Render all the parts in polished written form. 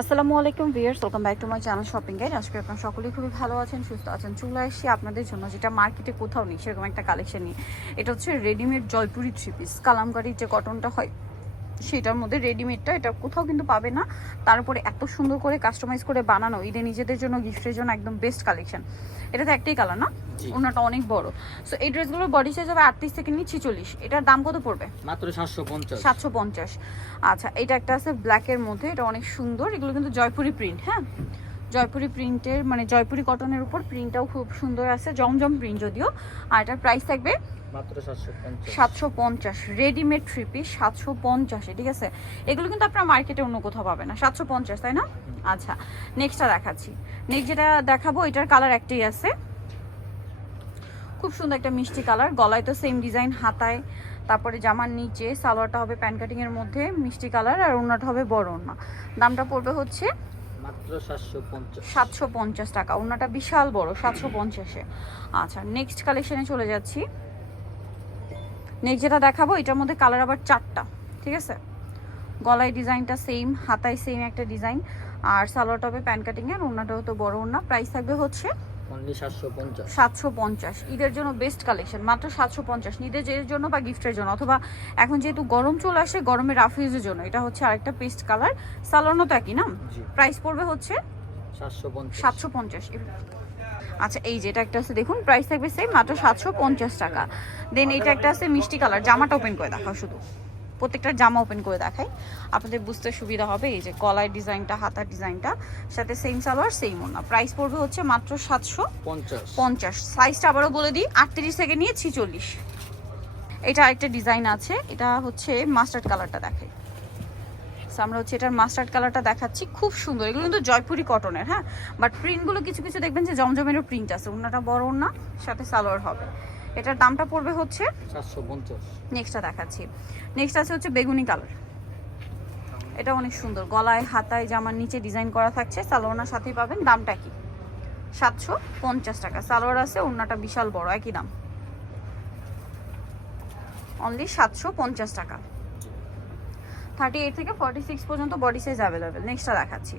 আসসালামু আলাইকুম viewers, welcome back to my channel shopping guide. আজকে আপনারা সকলেই খুবই ভালো আছেন, সুস্থ আছেন। চলে আসছি আপনাদের জন্য যেটা মার্কেটে কোথাও নেই সেরকম একটা কালেকশন নিয়ে। এটা হচ্ছে রেডিমেড জয়পুরি থ্রি পিস। কালামকারীর যে কটনটা হয় সেটার মধ্যে রেডিমেডটা, এটা কোথাও কিন্তু পাবে না। তার উপরে এত সুন্দর করে কাস্টমাইজ করে বানানো, ঈদে নিজেদের জন্য গিফটের জন্য একদম বেস্ট কালেকশন। এটা তো একটাই কালার না, ওনাটা অনেক বড়। সো এই ড্রেসগুলোর বডি সাইজ হবে 38 থেকে নিয়ে 46। এটার দাম কত পড়বে? মাত্র 750। 750। আচ্ছা, এটা একটা আছে ব্ল্যাকের মধ্যে, এটা অনেক সুন্দর। এগুলো কিন্তু জয়পুরি প্রিন্ট, হ্যাঁ জয়পুরি প্রিন্টের, মানে জয়পুরি কটনের উপর প্রিন্টটাও খুব সুন্দর আছে, জমজম প্রিন্ট যদিও। আর এটার প্রাইস থাকবে মাত্র 750। 750 রেডিমেড থ্রি পিস 750, ঠিক আছে। এগুলো কিন্তু আপনার মার্কেটে অন্য কোথাও পাবে না। 750, তাই না? আচ্ছা, নেক্সটটা দেখাচ্ছি। নেক্সট যেটা দেখাবো এটার কালার একটাই আছে, খুব সুন্দর একটা মিষ্টি কালার। গলায় তো সেম ডিজাইন, হাতায়, তারপরে জামার নিচে সালোয়ারটা হবে প্যান কাটিং এর মধ্যে মিষ্টি কালার, আর ওড়নাটা হবে বড় ওড়না। দামটা পড়বে হচ্ছে মাত্র 750। 750 টাকা। ওড়নাটা বিশাল বড়, 750-এ। আচ্ছা, নেক্সট কালেকশনে চলে যাচ্ছি। নেক্সট যেটা দেখাবো এটার মধ্যে কালার আবার 4টা, ঠিক আছে। গলায় ডিজাইনটা সেম, হাতায় সেম একটা ডিজাইন, আর সালোয়ারটা হবে প্যান কাটিং এর, ওড়নাটাও তো বড় ওড়না। প্রাইস থাকবে হচ্ছে অনলি 750। 750। ঈদের জন্য বেস্ট কালেকশন, মাত্র 750। ঈদের জন্য বা গিফটের জন্য, অথবা এখন যেহেতু গরম চলে আসে, গরমে রাফ ইউজের জন্য। এটা হচ্ছে আরেকটা পেস্ট কালার, সালোয়ারও তো একই না। প্রাইস পড়বে হচ্ছে 750। আচ্ছা, এই যে এটা একটা আছে দেখুন, প্রাইস থাকবে সেম, মাত্র 750 টাকা। দেন এটা একটা আছে মিষ্টি কালার, জামাটা ওপেন করে দেখাও, শুধু প্রত্যেকটা জামা ওপেন করে দেখাই, আপনাদের বুঝতে সুবিধা হবে। এই যে গলায় ডিজাইনটা, হাতার ডিজাইনটা, সাথে সেম সালোয়ার সেম ওড়না। প্রাইস পড়বে হচ্ছে মাত্র 750। সাইজটা আবারও বলে দিই, 38 থেকে নিয়ে 46। এটা আরেকটা ডিজাইন আছে, এটা হচ্ছে মাস্টার্ড কালারটা দেখাই। আমরা হচ্ছে এটার মাস্টার্ড কালারটা দেখাচ্ছি, খুব সুন্দর। এগুলো কিন্তু জয়পুরি কটনের, হ্যাঁ, বাট প্রিন্টগুলো কিছু কিছু দেখবেন যে জমজমেরও প্রিন্ট আছে। ওড়নাটা বড় ওড়না, সাথে সালোয়ার হবে। এটার দামটা পড়বে হচ্ছে 750। নেক্সটটা দেখাচ্ছি। নেক্সট আছে হচ্ছে বেগুনি কালার। এটা অনেক সুন্দর, গলায় হাতায় জামার নিচে ডিজাইন করা থাকছে, সালোয়ার সাথেই পাবেন। দামটা কি? 750 টাকা। সালোয়ার আছে, ওড়নাটা বিশাল বড়, একই দাম, অনলি 750 টাকা। 38 থেকে 46 পর্যন্ত বডি সাইজ অ্যাভেলেবেল। নেক্সটটা দেখাচ্ছি।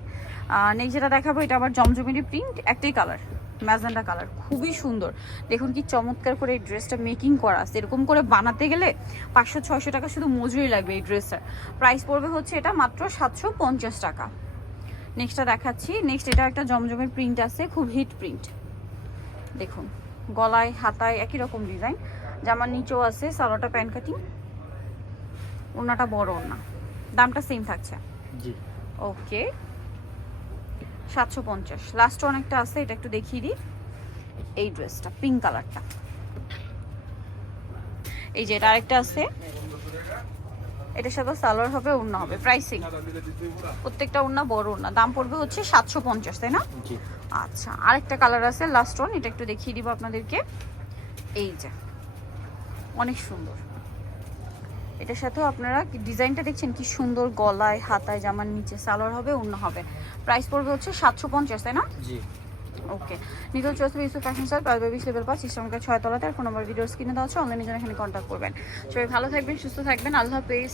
নেক্সট যেটা দেখাবো এটা আবার জমজমেরি প্রিন্ট, একটাই কালার, ম্যাজেন্ডা কালার, খুবই সুন্দর। দেখুন কি চমৎকার করে এই ড্রেসটা মেকিং করা আছে। এরকম করে বানাতে গেলে 500-600 টাকা শুধু মজুরি লাগবে এই ড্রেসটার। প্রাইস পড়বে হচ্ছে এটা মাত্র 750 টাকা। নেক্সটটা দেখাচ্ছি। নেক্সট এটা একটা জমজমের প্রিন্ট আছে, খুব হিট প্রিন্ট। দেখুন গলায় হাতায় একই রকম ডিজাইন, জামার নিচেও আছে, সালোয়ারটা প্যান কাটিং, ওড়নাটা বড় ওড়না। দামটা সেম থাকছে, জি ওকে, 750। লাস্ট অনেকটা আছে, এটা একটু দেখিয়ে দিই। এই ড্রেসটা পিঙ্ক কালারটা, এই যে এটা আরেকটা আছে, এটার সাথে সালোয়ার হবে, ওড়না হবে। প্রাইসিং প্রত্যেকটা ওড়না বড় ওড়না। দাম পড়বে হচ্ছে 750, তাই না? জি। আচ্ছা, আরেকটা কালার আছে লাস্ট ওয়ান, এটা একটু দেখিয়ে দিব আপনাদেরকে। এই যে অনেক সুন্দর, এটার সাথেও আপনারা ডিজাইনটা দেখছেন কি সুন্দর, গলায় হাতায় জামার নিচে সালোয়ার হবে, ওড়না হবে। প্রাইস পড়বে হচ্ছে 750, তাই না? জি। ওকে, নিতল Chowdhury Yusuf fashion style, 22 level 5, ইসলামকে 6 তলাতে। আর ফোন নাম্বার ভিডিওস কিনে দেওয়া হচ্ছে, অনলাইনে জন্য এখানে কন্ট্যাক্ট করবেন। সবাই ভালো থাকবেন, সুস্থ থাকবেন, আল্লাহ হাফেজ।